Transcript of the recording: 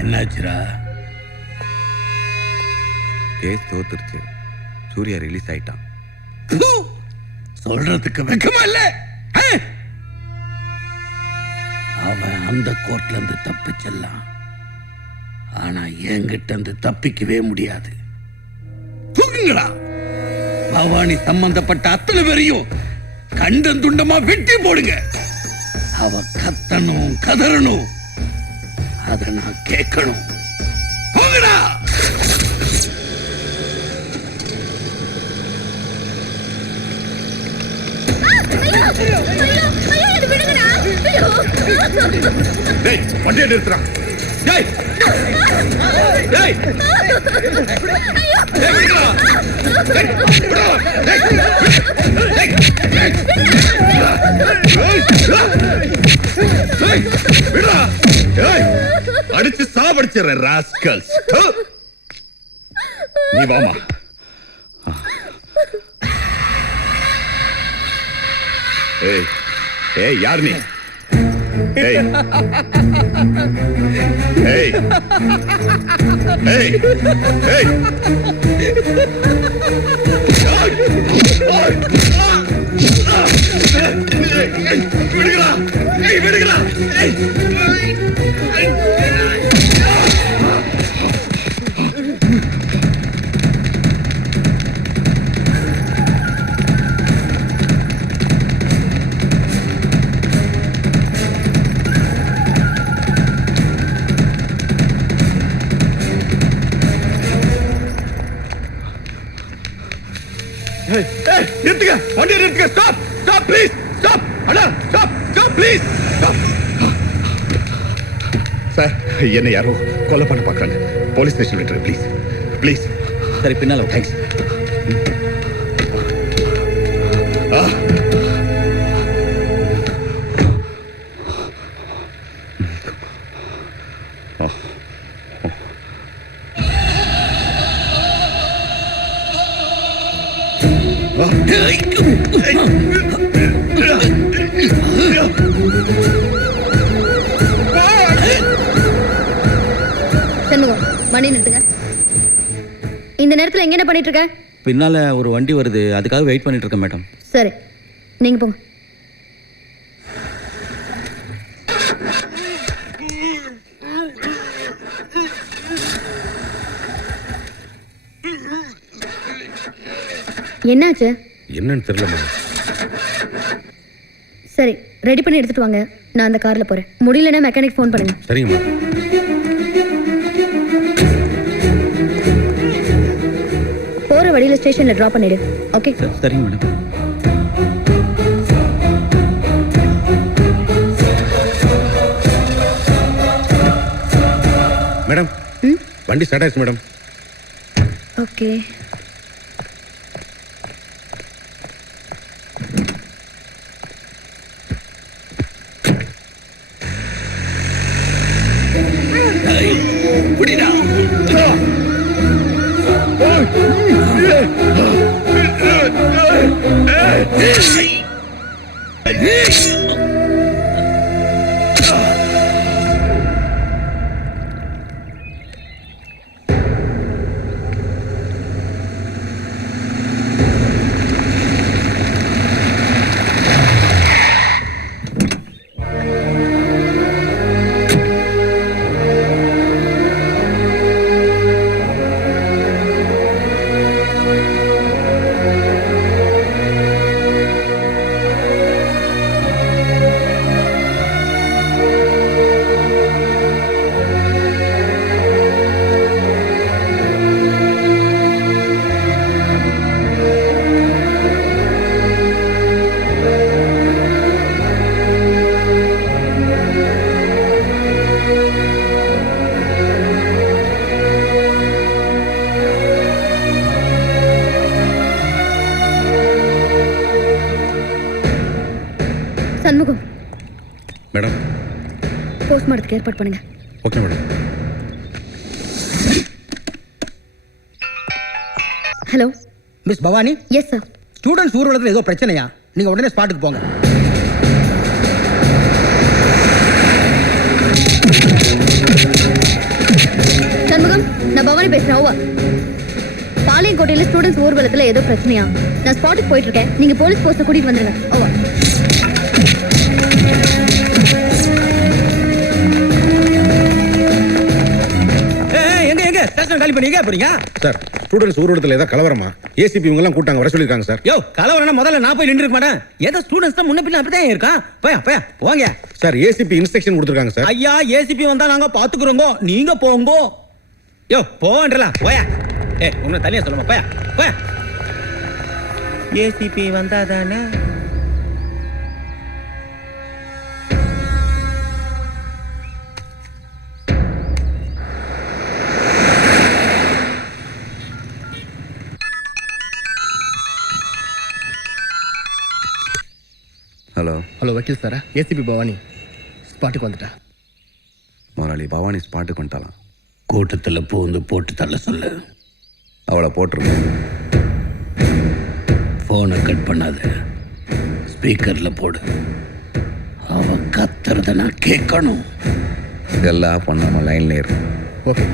என்னாச்சுரா? Case தோத்துருச்சு. Surya release ஆயிட்டான். சொல்றதுக்கு வெக்கமா இல்ல? அவன் அந்த கோர்ட்ல இருந்து தப்பிச்செல்லாம், ஆனா என்கிட்ட இருந்து தப்பிக்கவே முடியாது. தூக்குங்களா, பவானி சம்பந்தப்பட்ட அத்தனை பேரையும் கண்டம் துண்டமா வெட்டி போடுங்க. அவ கத்தணும், கதறணும், அத நான் கேட்கணும். போங்கடா. வண்டியை நிறுத்துறான். அடிச்சு சாவடிச்சிடுற ராஸ்கல்ஸ். நீ வாமா. ஏய் ஏய், யார் நீ? ஏய் ஏய் ஏய் ஏய், விடுங்களா, ஏய் விடுங்களா, ஏய். நிறுத்துங்க, வண்டியை நிறுத்துங்க. Stop stop please, stop. Anna stop stop please, stop. Sir, என்ன யாரோ கொலை பண்ண பார்க்கறாங்க. போலீஸ் ஸ்டேஷன் விட்டுருங்க ப்ளீஸ் ப்ளீஸ். சரி, பின்னால தேங்க்ஸ். வண்டி நிறுத்துங்க. இந்த நேரத்துல எங்க என்ன பண்ணிட்டு இருக்க? பின்னால ஒரு வண்டி வருது, அதுக்காக வெயிட் பண்ணிட்டு இருக்கேன் மேடம். சரி, நீங்க போங்க. என்னாச்சு? என்னன்னு தெரியல மேடம். சரி, ரெடி பண்ணி எடுத்துட்டு வாங்க. நான் அந்த கார்ல போறேன். முடியலன்னா மெக்கானிக் ஃபோன் பண்ணுங்க. சரிங்க மேடம். போற வழியில ஸ்டேஷன்ல டிராப் பண்ணிடு. ஓகே? சரிங்க மேடம். மேடம், வண்டி ஸ்டார்ட் ஆயிடுச்சு மேடம். ஓகே. புடிடா. சண்முகம் மேடம், போஸ்ட்மார்ட்டத்துக்கு ஏற்பாடு பண்ணுங்க. Okay madam. Hello miss Bhavani. Yes sir. Students ஊர்வலத்தில் ஏதோ பிரச்சனையா? நீங்க உடனே ஸ்பாட்டுக்கு போங்க. தான் பேசுறேன். ஓவர். பாளையங்கோட்டையில ஸ்டூடெண்ட்ஸ் ஊர்வலத்துல ஏதோ பிரச்சனையா? நான் ஸ்பாட்டுக்கு போயிட்டு இருக்கேன். நீங்க போலீஸ் போஸ்ட கூட்டிட்டு வந்துருங்க. ஓவர். எங்க ஸ்டேஷன் காலி பண்ணி எங்க போறீங்க? சார் ஸ்டூடெண்ட்ஸ் ஊர்வலத்தில் ஏதாவது கலவரமா? ஏசிபி இவங்க எல்லாம் கூட்டாங்க, வர சொல்லிருக்காங்க சார். யோ கலவரனா முதல்ல நான் போய் நின்று இருக்க மாட்டேன். ஏதோ ஸ்டூடெண்ட்ஸ் தான் முன்ன பின்ன அப்படிதான் இருக்கான். போயா போங்க. சார் ஏசிபி இன்ஸ்ட்ரக்ஷன் கொடுத்துருக்காங்க சார். ஐயா ஏசிபி வந்தா நாங்க பாத்துக்கிறோங்க, நீங்க போங்க. யோ போன்றலாம் போயா. உன்னை தனியா சொல்லுமா? போயா. ஏசிபி வந்தா தானே. ஹலோ வக்கீல் சாரா? ஏசிபி பவானி ஸ்பாட்டுக்கு வந்துட்டா. முதலாளி பவானி ஸ்பாட்டுக்கு வந்துட்டாலாம். கூட்டத்தில் பூந்து போட்டு தள்ள சொல்லு. அவளை போட்டுருக்கு. ஃபோனை கட் பண்ணாத, ஸ்பீக்கரில் போடு. அவ கத்துறத நான் கேட்கணும். இதெல்லாம் பண்ணாமல் லைன்ல இருக்கு. ஓகே.